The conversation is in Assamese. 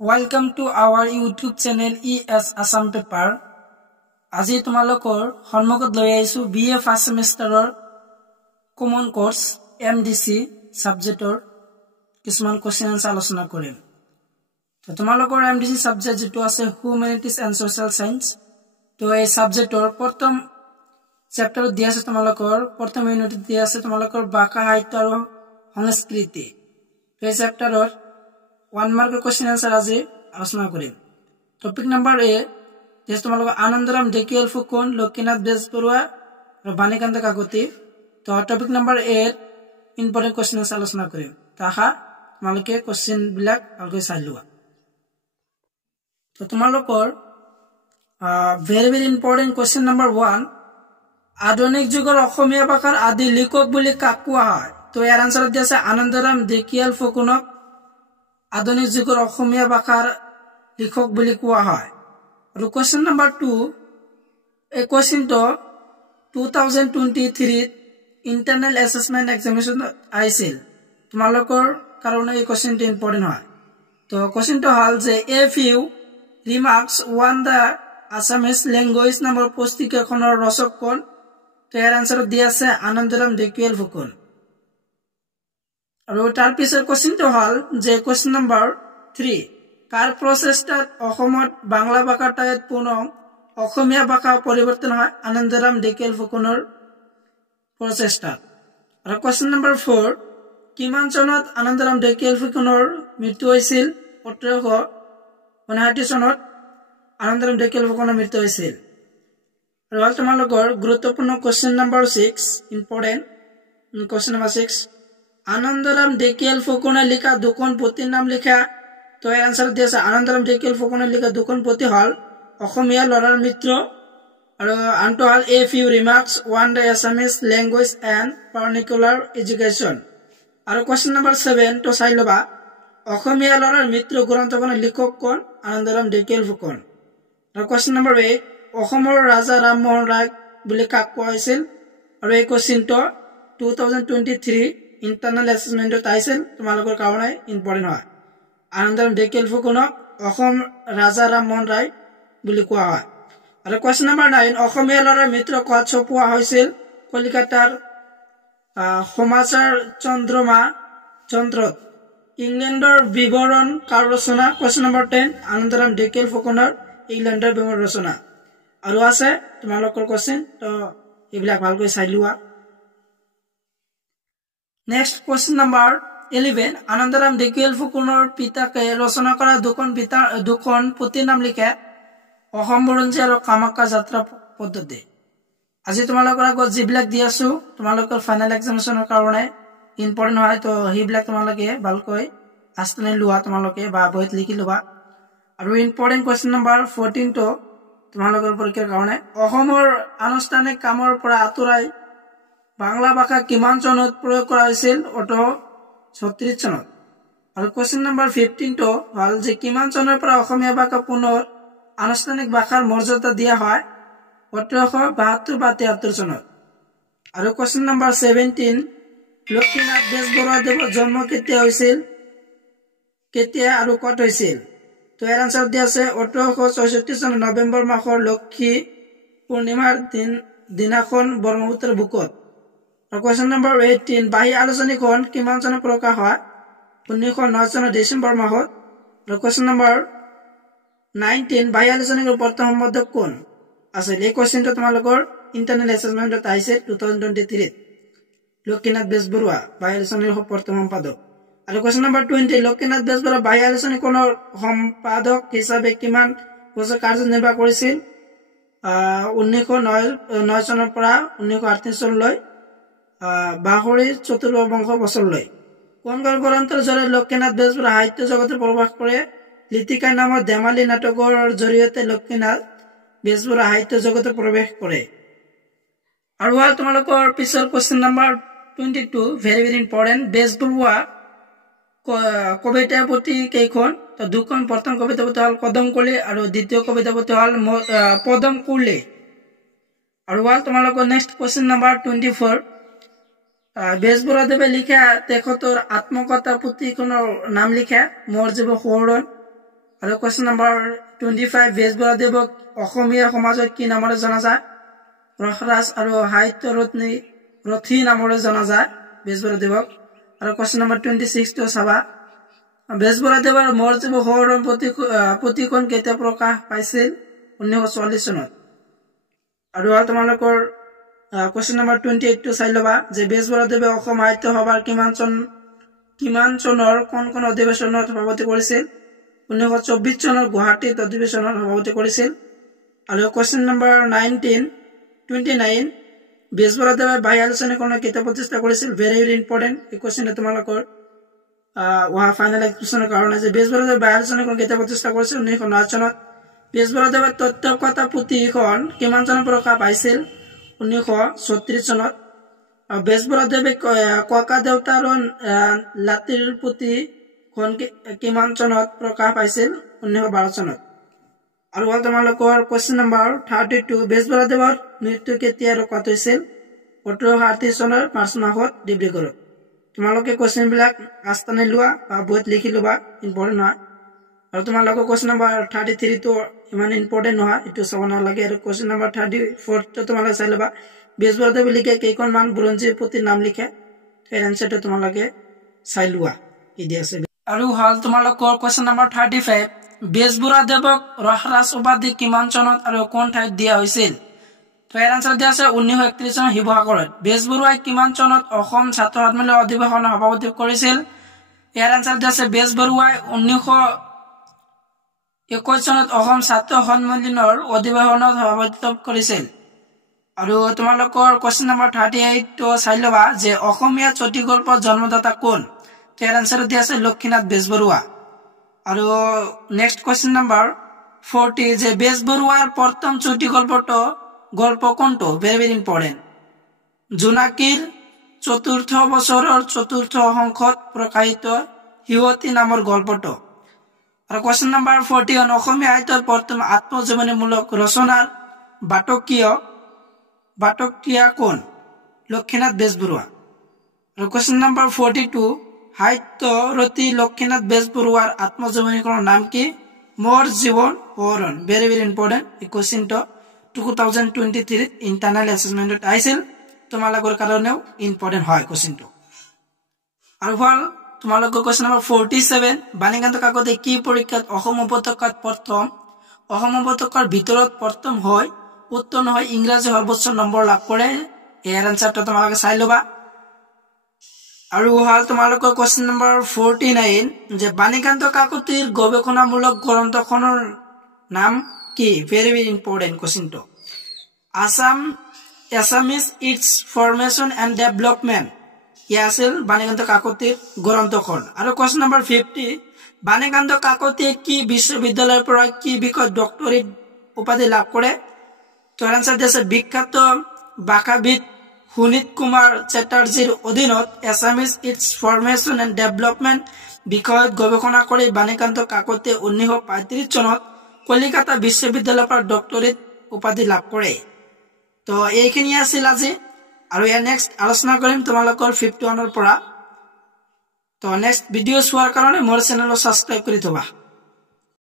Welcome to our YouTube channel ES Assam Paper. আজি তোমালোকৰ সন্মুখত লৈ আহিছো BA first সেমিষ্টাৰৰ common course MDC সাবজেক্টৰ কিছুমান কোৱেশ্চন আলোচনা কৰিম। তো তোমালোকৰ MDC সাবজেক্ট যেটো আছে হিউম্যানিটিজ এণ্ড সোশ্যাল সায়েন্স। তো এই সাবজেক্টৰ প্ৰথম চেপ্টাৰ দিয়া আছে তোমালোকৰ প্ৰথম ইউনিট দিয়া আছে তোমালোকৰ ভাষা সাহিত্য আৰু সংস্কৃতি। এই চেপ্টাৰৰ 1 mark question answer আজি আলোচনা কৰিম। টপিক নাম্বাৰ A যেটো তোমালোকৰ আনন্দৰাম ঢেকিয়াল ফুকন লক্ষীনাথ বেজবৰুৱা আৰু বাণীকান্ত কাকতি। তো topic number A important question answer আলোচনা কৰিম। তাহা তোমালোকে question বিলাক ভালকৈ চাই লোৱা। তো তোমালোকৰ very important question number 1 আধুনিক যুগৰ অসমীয়া ভাষাৰ আদি লিখক বুলি কাক কোৱা হয়? তো ইয়াৰ আনসাৰ দিয়া আছে আনন্দৰাম ঢেকিয়াল ফুকনক আধুনিক যুগৰ অসমীয়া ভাষাৰ লিখক বুলি কোৱা হয়। আৰু কোৱেশ্চন নাম্বাৰ 2 এই কোৱেশ্চনটো 2023 ইন্টাৰনেল এছেছমেন্ট এক্সামিনেশন আহিছিল। তোমালোকৰ কাৰণে এই কোৱেশ্চনটো ইম্পৰ্টেন্ট হয়। তো কোৱেশ্চনটো হল যে a few remarks on the Assamese language নামৰ পুস্তিকাখনৰ ৰচক কোন? তো ইয়াৰ আনসাৰ দিয়া আছে আনন্দৰাম ঢেকিয়াল ফুকন। আৰু তাৰ পিছৰ কোৱেশ্চনটো হল যে কোৱেশ্চন নাম্বাৰ 3 কাৰ প্ৰচেষ্টাত অসমত বাংলা ভাষাৰ ঠাইত পুনৰ অসমীয়া ভাষা পৰিৱৰ্তন হয়? আনন্দৰাম ঢেকিয়াল ফুকনৰ প্ৰচেষ্টাত। আৰু কোৱেশ্চন নাম্বাৰ 4 কিমান চনত আনন্দৰাম ঢেকিয়াল ফুকনৰ মৃত্যু হৈছিল? 1859 চনত আনন্দৰাম ঢেকিয়াল ফুকনৰ মৃত্যু হৈছিল। আৰু তোমালোকৰ গুৰুত্বপূৰ্ণ question number 6 important question number 6 Anandaram Dhekial ফুকনে লিখা দুখন পুথিৰ নাম লিখা। তো এৰ আনসাৰ দিয়েছে আনন্দৰাম ঢেকিয়াল ফুকনে লিখা দুখন পুথি হল অসমীয়া লৰাৰ মিত্ৰ আৰু আনটো হল a few remarks on the Assamese language and vernacular education. আৰু কোৱেশ্চন নাম্বাৰ 7 তো চাই লবা অসমীয়া লৰাৰ মিত্ৰ গ্ৰন্থখনৰ লিখক কোন? আনন্দৰাম ঢেকিয়াল ফুকন। আৰু কোৱেশ্চন নাম্বাৰ 8 অসমৰ ৰাজা ৰামমোহন ৰায় বুলি কাক কোৱা হৈছিল? আৰু এই কোৱেশ্চনটো 2023 ইন্টাৰনেল এছেছমেন্টত আহিছিল। তোমালোকৰ কাৰণে ইম্পৰ্টেন্ট হয়। আনন্দৰাম ঢেকিয়াল ফুকনক অসম ৰাজা ৰামমোহন ৰায় বুলি কোৱা হয়। আৰু কোৱেশ্চন নাম্বাৰ 9 অসমীয়া লৰাৰ মিত্ৰ ক'ত ছপোৱা হৈছিল? কলিকতাৰ সমাচাৰ চন্দ্ৰত। ইংলেণ্ডৰ বিৱৰণ কাৰ ৰচনা? কোৱেশ্চন নাম্বাৰ 10 আনন্দৰাম ঢেকিয়াল ফুকনৰ ইংলেণ্ডৰ বিৱৰণ ৰচনা। আৰু আছে তোমালোকৰ কোৱেশ্চন, তো এইবিলাক ভালকৈ চাই লোৱা। Next question number 11 Anandaram Dhekial ফুকনৰ পিতাকে ৰচনা কৰা দুখন পুথিৰ নাম লিখে। অসম বুৰঞ্জী আৰু কামাখ্যা যাত্ৰা পদ্ধতি। আজি তোমালোকৰ আগত যিবিলাক দি আছো তোমালোকৰ ফাইনেল এক্সামিনেশনৰ কাৰণে ইম্পৰ্টেন্ট হয়। তো সেইবিলাক তোমালোকে ভালকৈ আস্তানি লোৱা তোমালোকে বা বহিত লিখি লোৱা। আৰু ইম্পৰ্টেন্ট কোৱেশ্চন নাম্বাৰ 14 তো তোমালোকৰ পৰীক্ষাৰ কাৰণে অসমৰ আনুষ্ঠানিক কামৰ পৰা আঁতৰাই বাংলা ভাষা কিমান চনত প্ৰয়োগ কৰা হৈছিল? 1836 চনত। আৰু কোৱেশ্চন নাম্বাৰ 15 তো হল যে কিমান চনৰ পৰা অসমীয়া ভাষা পুনৰ আনুষ্ঠানিক ভাষাৰ মৰ্যাদা দিয়া হয়? 1872 বা 73 চনত। আৰু কোৱেশ্চন নাম্বাৰ 17 লক্ষীনাথ বেজবৰুৱা দেৱৰ জন্ম কেতিয়া হৈছিল? কেতিয়া আৰু ক'ত হৈছিল? তো এৰ আনসাৰ দিয়া আছে 1864 চনৰ নৱেম্বৰ মাহৰ লক্ষী পূৰ্ণিমাৰ দিনাখন ব্ৰহ্মপুত্ৰৰ বুকুত। আৰু কোৱেশ্চন নাম্বাৰ 18 বাহী আলোচনীখন কিমান চনত প্ৰকাশ হয়? 1909 চনৰ ডিচেম্বৰ মাহত। আৰু কোৱেশ্চন নাম্বাৰ 19 বাহী আলোচনীৰ প্ৰথম সম্পাদক কোন আছিল? এই কোৱেশ্চনটো তোমালোকৰ ইন্টাৰনেল এছেছমেন্টত আহিছে 2023 লক্ষীনাথ বেজবৰুৱা বাহী আলোচনীৰ প্ৰথম সম্পাদক। আৰু কোৱেশ্চন নাম্বাৰ 20 লক্ষীনাথ বেজবৰুৱা বাহী আলোচনীখনৰ সম্পাদক হিচাপে কিমান বছৰ কাৰ্যনিৰ্বাহ কৰিছিল? 1909 চনৰ পৰা 1938 চনলৈ বাহৰি চতুৰ্বংশ বছৰলৈ। কোন গ্ৰন্থৰ জৰিয়তে লক্ষীনাথ বেজবৰুৱা সাহিত্য জগতত প্ৰৱেশ কৰে? লিটিকাই নামৰ ধেমালি নাটকৰ জৰিয়তে লক্ষীনাথ বেজবৰুৱা সাহিত্য জগতত প্ৰৱেশ কৰে। আৰু হল তোমালোকৰ পিছৰ question number 22 very important Bezbaroa কবিতা পুথি কেইখন? তো দুখন। প্ৰথম কবিতা পুথি হল কদমকলি আৰু দ্বিতীয় কবিতা পুথি হল পদমকুলি। আৰু হল তোমালোকৰ নেক্সট কোৱেশ্চন নাম্বাৰ 24 বেজবৰুৱা দেৱে লিখা তেখেতৰ আত্মকথা পুথিখনৰ নাম লিখা। মোৰ জীৱ সোঁৱৰণ। আৰু কোৱেশ্চন নম্বৰ 25 বেজবৰুৱাদেৱক অসমীয়া সমাজত কি নামেৰে জনা যায় ৰসৰাজ আৰু সাহিত্য ৰথী নামেৰে জনা যায় বেজবৰুৱাদেৱক আৰু কোৱেশ্চন নম্বৰ 26 টো চাবা বেজবৰুৱাদেৱৰ মোৰ জীৱ সোঁৱৰণ প্ৰতিখন কেতিয়া প্ৰকাশ পাইছিল 1944 চনত আৰু তোমালোকৰ কোৱেশ্চন নম্বৰ 28 টো চাই লবা যে বেজবৰুৱাদেৱে অসম সাহিত্য সভাৰ কিমান চনৰ কোন অধিৱেশনত সভাপতি কৰিছিল 1924 চনৰ গুৱাহাটীত অধিৱেশনত সভাপতি কৰিছিল আৰু কোৱেশ্চন নম্বৰ 29 বেজবৰুৱাদেৱে বাহ্য আলোচনীখনৰ কেতিয়া প্ৰতিষ্ঠা কৰিছিল ভেৰি ইম্পৰ্টেন্ট এই কোৱেশ্চনটো তোমালোকৰ ফাইনেল এক্সপ্ৰেছনৰ কাৰণে যে বেজবৰুৱাদেৱে বাহ্য আলোচনীখন কেতিয়া প্ৰতিষ্ঠা কৰিছিল 1909 চনত বেজবৰুৱাদেৱৰ তত্ত্বকথা পুথিখন কিমান চনত প্ৰকাশ পাইছিল 1936 চনত বেজবৰুৱাদেৱে ককা দেউতা আৰু লাতিৰ পুথিখন কিমান চনত প্ৰকাশ পাইছিল 1912 চনত আৰু তোমালোকৰ কোৱেশ্চন নম্বৰ 32 বেজবৰুৱাদেৱৰ মৃত্যু কেতিয়া ৰোকত হৈছিল 1838 চনৰ মাৰ্চ মাহত ডিব্ৰুগড়ত তোমালোকে কোৱেশ্চন বিলাক আস্তানে লোৱা বা বইত লিখি লবা ইম্পৰ্টেন্ট হয় আৰু তোমালোকৰ কোৱেশ্চন নম্বৰ 33 টো ইমান ইম্পৰ্টেন্ট নহয় এটো চাব নালাগে আৰু কোৱেশ্চন নম্বৰ 34 টো তোমালোকে চাই লবা বেজবৰুৱাদেৱে লিখে কেইখনমান বুৰঞ্জী পুথিৰ নাম লিখে এই আনসাৰটো তোমালোকে চাই লোৱা কি দি আছে আৰু হল তোমালোকৰ কোৱেশ্চন নম্বৰ 35 বেজবৰুৱাদেৱক ৰসৰাজ উপাধি কিমান চনত আৰু কোন ঠাইত দিয়া হৈছিল তো এৰ আনসাৰ দিয়া আছে 1931 চনত শিৱসাগৰত বেজবৰুৱাই কিমান চনত অসম ছাত্ৰ সন্মিলন অধিৱেশনৰ সভাপতি কৰিছিল এৰ আনসাৰ দিয়া আছে বেজবৰুৱাই 1921 চনত অসম ছাত্ৰ সন্মিলনৰ অধিৱেশনত সভাপতিত্ব কৰিছিল আৰু তোমালোকৰ কোৱেশ্চন নম্বৰ 38 তো চাই লবা যে অসমীয়া চটি গল্পৰ জন্মদাতা কোন তো এৰ আনসাৰ দিয়া আছে লক্ষ্মীনাথ বেজবৰুৱা আৰু নেক্সট কোৱেশ্চন নম্বৰ 40 যে বেজবৰুৱাৰ প্ৰথম চটি গল্প কোনটো ভেৰি ইম্পৰ্টেন্ট জোনাকীৰ চতুৰ্থ বছৰৰ চতুৰ্থ অংশত প্ৰকাশিত হিৱতী নামৰ গল্পটো আৰু কোৱেশ্চন নম্বৰ 41 অসমীয়া সাহিত্যৰ প্ৰথম আত্মজীৱনীমূলক ৰচনাৰ বাটকীয়া কোন লক্ষ্মীনাথ বেজবৰুৱা আৰু কোৱেশ্চন নম্বৰ 42 সাহিত্য ৰথী লক্ষ্মীনাথ বেজবৰুৱাৰ আত্মজীৱনীখনৰ নাম কি মোৰ জীৱন সোঁৱৰণ ভেৰি ইম্পৰ্টেন্ট এই কোৱেশ্চনটো 2023 ইন্টাৰনেল অ্যাসেসমেন্টত আইছিল তোমালোকৰ কাৰণেও ইম্পৰ্টেন্ট হয় কোৱেশ্চনটো আৰু হল তোমালোকৰ কোৱেশ্চন নম্বৰ 47 বাণীকান্ত কাকতি কি পৰীক্ষাত অসম উপত্যকাৰ ভিতৰত প্ৰথম হয় উত্তীৰ্ণ হয় ইংৰাজী সৰ্বোচ্চ নম্বৰ লাভ কৰে এৰ আনসাৰটো তোমালোকে চাই লবা আৰু হল তোমালোকৰ কোৱেশ্চন নম্বৰ 49 যে বাণীকান্ত কাকতিৰ গৱেষণামূলক গ্ৰন্থখনৰ নাম কি ভেৰি ইম্পৰ্টেন্ট কোশ্চেন তো Assamese its formation and development ইয়াছিল বাণীকান্ত কাকতিৰ গ্ৰন্থখন আৰু কোৱেশ্চন নম্বৰ 50 বাণীকান্ত কাকতিয়ে কি বিশ্ববিদ্যালয়ৰ পৰা কি বিষয়ত ডক্টৰেট উপাধি লাভ কৰে তো আনসাৰ দিছে বিখ্যাত ভাষাবিদ সুনীত কুমাৰ চ্যাটাৰ্জীৰ অধীনত Assamese its formation and development বিষয়ত গৱেষণা কৰি বাণীকান্ত কাকতিয়ে 1935 চনত কলিকাতা বিশ্ববিদ্যালয়ৰ পৰা ডক্টৰেট উপাধি লাভ কৰে তো এইখিনি আছিল আজি আৰু ইয়াৰ নেক্সট আলোচনা কৰিম তোমালোকৰ 51 ৰ পৰা তো নেক্সট ভিডিও চোৱাৰ কাৰণে মোৰ চেনেলক সাবস্ক্ৰাইব কৰি থবা